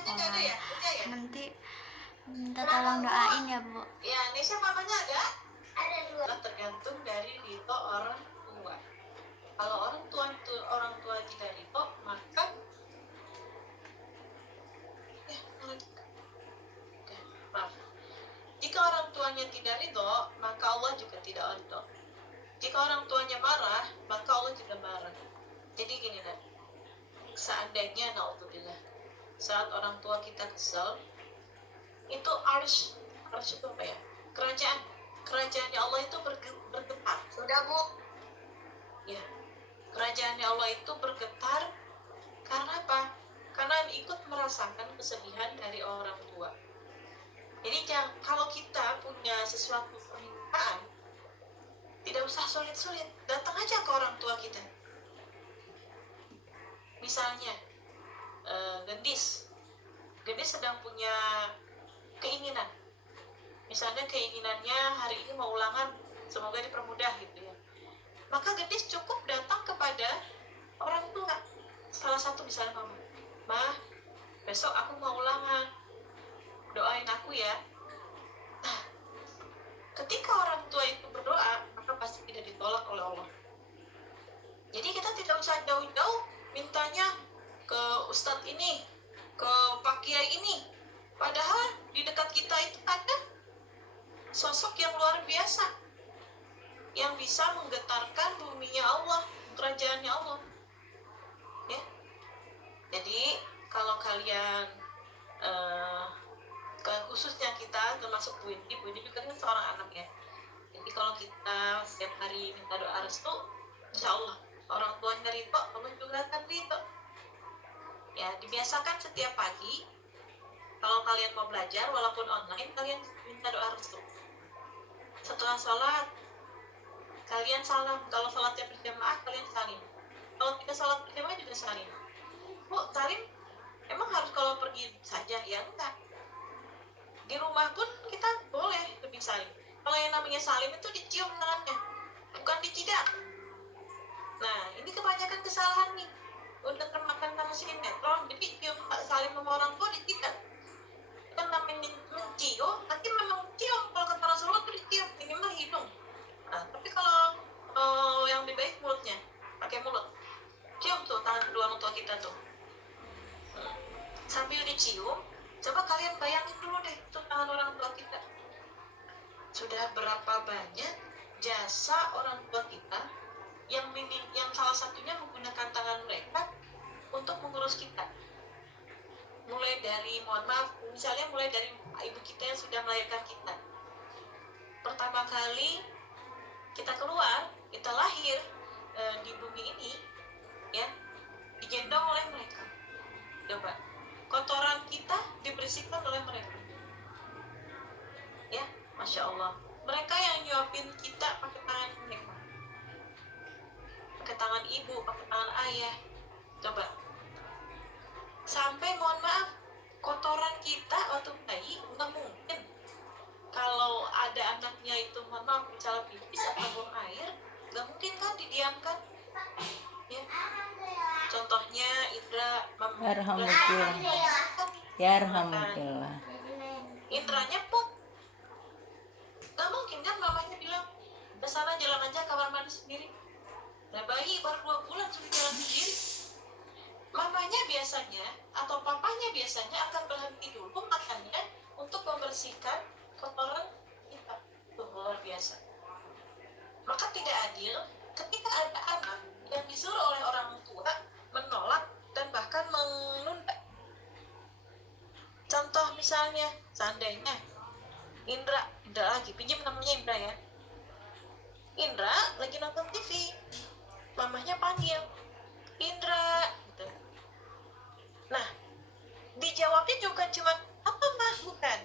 sekolah. Nanti minta tolong doain ya Bu. Ya, Nesha papanya ada? Ada 2. Tergantung dari ridho orang tua. Kalau orang tua tidak ridho, maka maaf. Jika orang tuanya tidak ridho, maka Allah juga tidak ridho. Jika orang tuanya marah, maka Allah juga marah. Jadi gini nak, seandainya naudzubillah, saat orang tua kita kesel, itu arsh itu apa ya? Kerajaannya Allah itu bergetar. Sudah Bu? Ya, kerajaannya Allah itu bergetar karena apa? Karena ikut merasakan kesedihan dari orang tua. Jadi kalau kita punya sesuatu permintaan, tidak usah sulit-sulit, datang aja ke orang tua kita. Misalnya, gendis sedang punya keinginan. Misalnya keinginannya hari ini mau ulangan, semoga dipermudah gitu ya. Maka gendis cukup datang kepada orang tua. Salah satu misalnya mama, "Mah, besok aku mau ulangan, doain aku ya." Nah, ketika orang tua itu berdoa, maka pasti tidak ditolak oleh Allah. Jadi kita tidak usah jauh-jauh mintanya ke ustadz ini, ke pak kiai ini. Padahal di dekat kita itu ada sosok yang luar biasa, yang bisa menggetarkan buminya Allah, kerajaannya Allah. Ya. Jadi kalau kalian khususnya kita termasuk Bu Indi juga kan seorang anak ya. Jadi kalau kita setiap hari minta doa restu, insya Allah orang tuanya ridho, Allah juga akan ridho. Ya, dibiasakan setiap pagi kalau kalian mau belajar walaupun online, kalian minta doa restu. Setelah sholat, kalian salam. Kalau sholatnya berjamaah, kalian salim. Kalau tidak sholat berjamaah juga salim. Bu, salim emang harus kalau pergi saja? Ya enggak. Di rumah pun kita boleh lebih salim. Kalau yang namanya salim itu dicium tangannya, bukan dicidak. Nah, ini kebanyakan kesalahan nih. Udah termakan sama sinetron, jadi cium salim sama orang tua dicidak. Kan namanya mencium, nanti memang cium. Kalau kata Rasulullah itu dicium, minimal hidung. Nah, tapi kalau yang lebih baik mulutnya, pakai mulut. Cium tuh tangan kedua orang tua kita tuh. Sambil dicium, coba kalian bayangin dulu deh tuh tangan orang tua kita. Sudah berapa banyak jasa orang tua kita yang salah satunya menggunakan tangan mereka untuk mengurus kita. Mulai dari, mohon maaf, misalnya mulai dari ibu kita yang sudah melahirkan kita. Pertama kali kita keluar, kita lahir di bumi ini, ya, digendong oleh mereka. Coba, kotoran kita dibersihkan oleh mereka. Ya, Masya Allah. Mereka yang nyuapin kita pakai tangan mereka. Pakai tangan ibu, pakai tangan ayah. Coba. Sampai, mohon maaf, kotoran kita waktu bayi nggak mungkin. Kalau ada anaknya itu, mohon maaf, misalnya pipis atau buang air, nggak mungkin kan didiamkan. Ya. Contohnya Indra Yarhamukallah. Indranya pun nggak mungkin kan mamanya bilang ke sana jalan aja kamar mandi sendiri. Nah, bayi baru 2 bulan sudah jalan sendiri. Mamanya biasanya atau papanya biasanya akan berhenti dulu makannya untuk membersihkan kotoran kita. Itu luar biasa. Maka tidak adil ketika ada anak yang disuruh oleh orang tua menolak dan bahkan menunda. Contoh misalnya, seandainya Indra lagi, pinjam namanya Indra ya. Indra lagi nonton TV, mamanya panggil, "Indra," gitu. Nah, dijawabnya juga cuma, "Apa mah?" Bukan.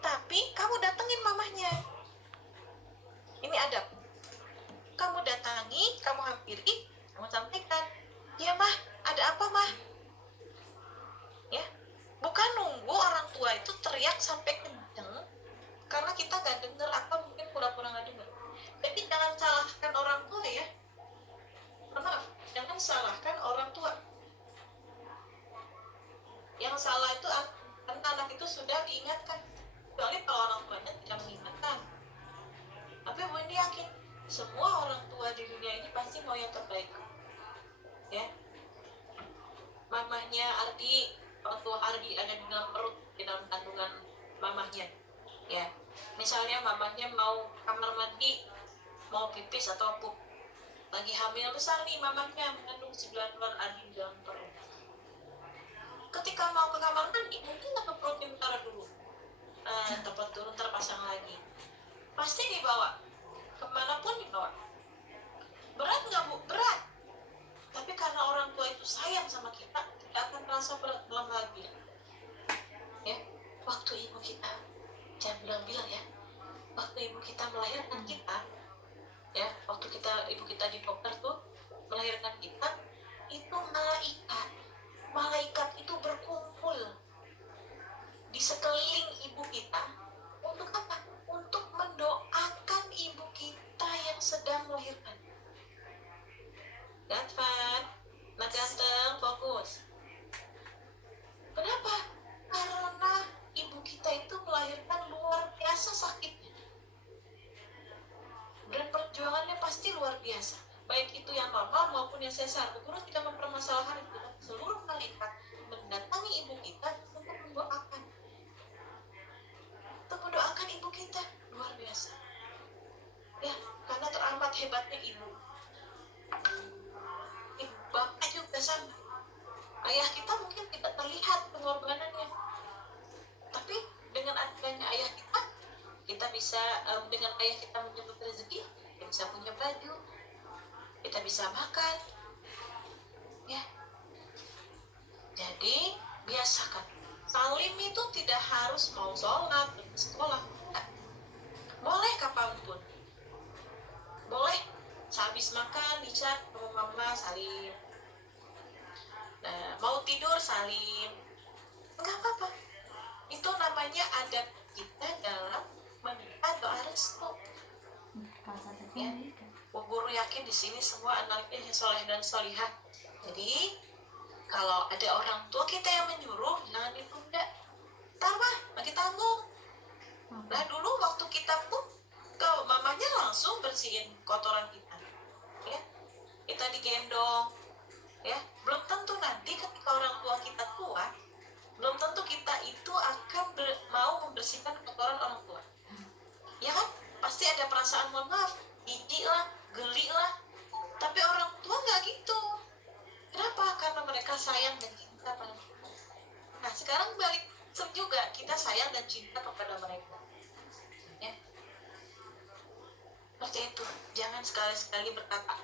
Tapi kamu datengin mamanya. Ini adab. Kamu datangi, kamu hampiri, kamu sampaikan, "Ya mah, ada apa mah?" Ya, bukan nunggu orang tua itu teriak sampai kenceng karena kita gak dengar atau mungkin pura-pura gak dengar. Jadi jangan salahkan orang tua ya. Maaf, jangan salahkan orang tua. Yang Yang salah itu karena anak itu sudah diingatkan, kecuali kalau orang tuanya tidak mengingatkan. Tapi Bu ini yakin semua orang tua di dunia ini pasti mau yang terbaik, ya. Mamahnya Ardi, waktu Ardi ada di dalam perut, di dalam kandungan mamahnya, ya. Misalnya mamahnya mau kamar mandi, mau pipis atau pup, lagi hamil besar nih mamahnya, mengandung 9 bulan Ardi di dalam perut. Ketika mau ke kamar mandi, mungkin nggak ke perut taruh dulu, tempat turun terpasang lagi, pasti dibawa kemanapun dibawa. Berat nggak Bu? Berat. Tapi karena orang tua itu sayang sama kita, tidak akan merasa berat dalam lagi. Ya, waktu ibu kita, jangan bilang-bilang ya, waktu ibu kita melahirkan kita, ya, waktu ibu kita di dokter tuh melahirkan kita, itu malaikat itu berkumpul di sekeliling ibu kita untuk apa? Untuk mendoakan ibu kita yang sedang melahirkan. Gatvan, nah ganteng, fokus. Kenapa? Karena ibu kita itu melahirkan luar biasa sakitnya. Dan perjuangannya pasti luar biasa. Baik itu yang normal maupun yang sesar. Guru tidak mempermasalahkan itu. Seluruh malaikat mendatangi ibu kita untuk mendoakan. Untuk mendoakan ibu kita. Luar biasa. Ya, karena teramat hebatnya ibu. Bapak juga sama. Ayah kita mungkin tidak terlihat pengorbanannya, tapi dengan adanya ayah kita bisa dengan ayah kita menyebut rezeki, kita bisa punya baju, kita bisa makan, ya. Jadi biasakan. Salim itu tidak harus mau sholat, pergi sekolah, enggak. Boleh kapanpun, boleh. Sehabis makan bisa ketemu mama salim. Nah, mau tidur salim, nggak apa-apa. Itu namanya adab kita dalam meminta doa restu. Ya, Bu Guru yakin di sini semua anaknya yang soleh dan solihah. Jadi kalau ada orang tua kita yang menyuruh, jangan ditunda. Tambah, lagi tanggung. Nah dulu waktu kita pun, kalau mamanya langsung bersihin kotoran kita, ya, kita digendong. Ya, belum tentu nanti ketika orang tua kita tua, belum tentu kita itu akan mau membersihkan kotoran orang tua. Ya kan? Pasti ada perasaan mohon maaf, jijik lah, geli lah. Tapi orang tua nggak gitu. Kenapa? Karena mereka sayang dan cinta pada kita. Nah, sekarang balik juga kita sayang dan cinta kepada mereka. Ya. Seperti itu. Jangan sekali-sekali berkata,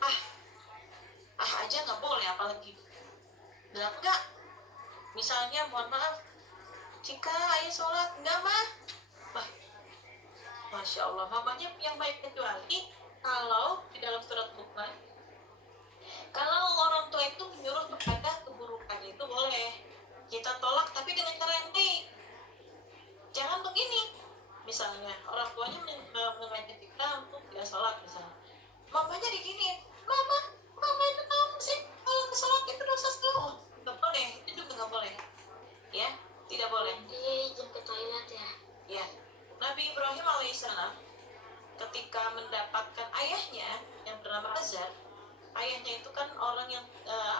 aja nggak boleh, apalagi bilang enggak. Misalnya mohon maaf, jika ayah sholat enggak mah, masya Allah, mamanya yang baik. Kecuali kalau di dalam surat Luqman, kalau orang tua itu menyuruh kepada keburukan, itu boleh kita tolak, tapi dengan cara yang baik. Jangan begini, misalnya orang tuanya mengajak kita untuk tidak sholat, misalnya mamanya diginiin, mama itu tahu sih kalau sholat itu dosa semua. Nggak boleh, itu juga nggak boleh, ya, tidak boleh. Jangan ke toilet ya. Ya, Nabi Ibrahim alaihissalam ketika mendapatkan ayahnya yang bernama Azar, ayahnya itu kan orang yang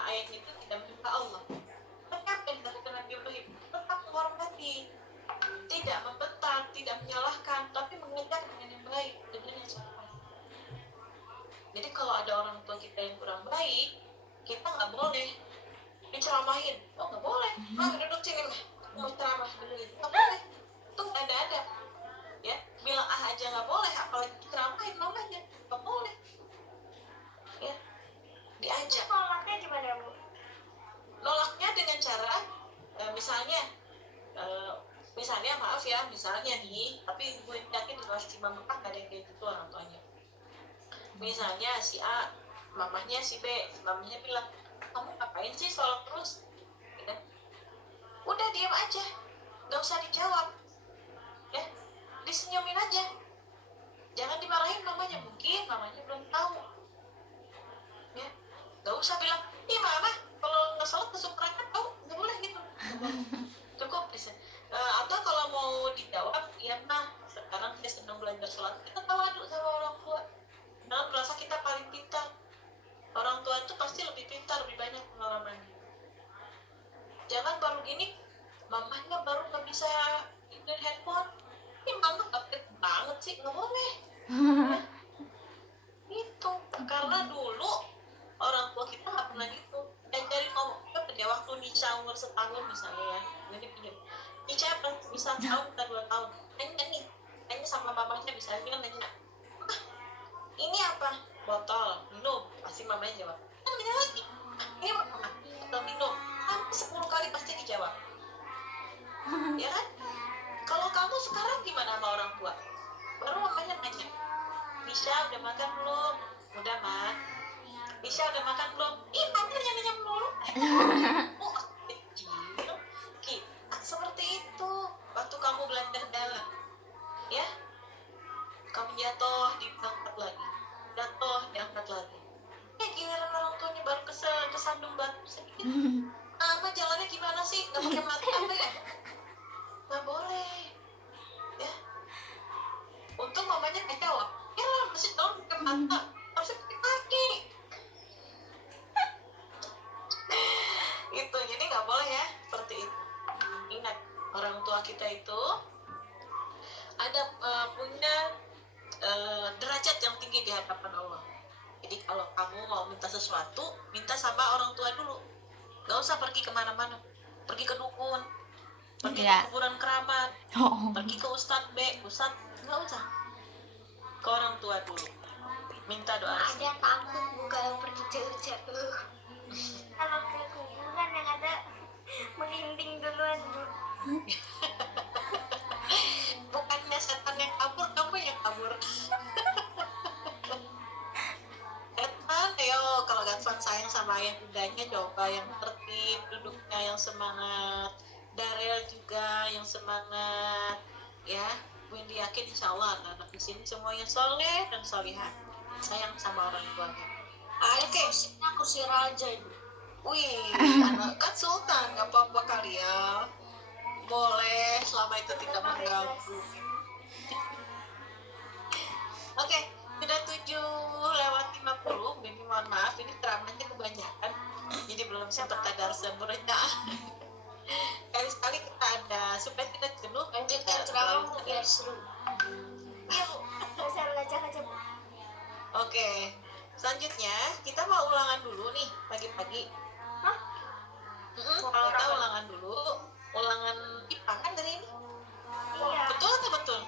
ayahnya itu tidak menyembah Allah. Tetap yang dilakukan Nabi Ibrahim, tetap menghormati, tidak membentak, tidak menyalahkan, tapi mengajak dengan yang baik, dengan yang sopan. Jadi kalau ada orang tua kita yang kurang baik, kita nggak boleh diceramahin. Oh nggak boleh, duduk sini lah, mau ceramah dulu gitu, nggak boleh. Itu nggak ada, ya. Bilang aja nggak boleh, apalagi diceramahin mamanya, nggak boleh. Ya, diajak. Nolaknya gimana Bu? Nolaknya dengan cara, misalnya maaf ya, misalnya nih, tapi gue yakin di kelas 5 Mekah nggak ada yang kayak gitu orang tuanya. Misalnya si A, mamahnya si B, mamahnya bilang, kamu ngapain sih sholat terus? Ya. Udah diam aja, nggak usah dijawab, ya, disenyumin aja, jangan dimarahin mamanya, mungkin mamanya belum tahu, ya, nggak usah bilang, ih mama kalau nggak sholat masuk neraka, tahu, nggak boleh gitu. kok bisa. Atau kalau mau dijawab, ya mah sekarang kita sedang belajar sholat, kita tawadu sama orang tua. Dalam merasa kita paling pintar. Orang tua itu pasti lebih pintar, lebih banyak pengalamannya. Jangan baru gini, mamanya baru nggak bisa ingin handphone. Ini mama update banget sih, nggak boleh. Itu karena dulu orang tua kita nggak pernah gitu. Diajarin ngomong pada waktu Nisha umur setahun misalnya ya, jadi Nisha bisa tahun atau 2 tahun, nanya sama mamanya, bisa bilang nanya, "Ah, ini apa? Botol minum." Pasti mamanya jawab, "Kan beda lagi, ini apa? Botol minum." Hampir 10 kali pasti dijawab, ya kan? Kalau kamu sekarang gimana sama orang tua? Baru mamanya nanya, "Nisha udah makan belum?" "Udah, Ma." "Nisha udah makan belum?" "Ih, mama nanya melulu." Oh, kecil. Seperti itu. Waktu kamu belajar jalan, ya, kamu jatuh, diangkat lagi. Jatuh, diangkat lagi. Giliran orang tuanya baru kesandung batu sedikit. Mama jalannya gimana sih? Gak pakai mata apa ya? Gak boleh. Ya. Untung mamanya gak jawab. Ya lah, masih jalan pakai mata. Harusnya pakai kaki. Itu, jadi nggak boleh ya seperti itu. Ingat, orang tua kita itu ada punya derajat yang tinggi di hadapan Allah. Jadi kalau kamu mau minta sesuatu, minta sama orang tua dulu. Gak usah pergi kemana-mana, pergi ke dukun, pergi ke kuburan keramat, pergi ke ustadz B, ustadz, nggak usah. Ke orang tua dulu, minta doa. Ada takut bukan pergi jauh-jauh. Kalau ke kuburan yang ada merinding duluan, Bu. Bukannya setan yang kabur, kamu yang kabur. Edman, ayo kalau Gatvan sayang sama ayah bundanya, coba yang tertib, duduknya yang semangat. Daryl juga yang semangat, ya. Bu Indi yakin insya Allah anak-anak di sini semuanya soleh dan solihah, sayang sama orang tuanya. Oke, kursi raja Ibu. Wih, anak kan sultan, nggak apa-apa kali ya. Boleh, selama itu tidak mengganggu. Oke, sudah 7:50. Ini mohon maaf, ini ceramahnya kebanyakan, jadi belum sempat tadarus dan berencana. Kali-sekali kita ada supaya tidak jenuh. Lanjutkan ceramahmu biar seru. Yuk, saya belajar aja, Bu. Oke, selanjutnya kita mau ulangan dulu nih pagi-pagi. Hah? Kita ulangan dulu, ulangan IPA kan dari ini. Iya. Betul atau betul?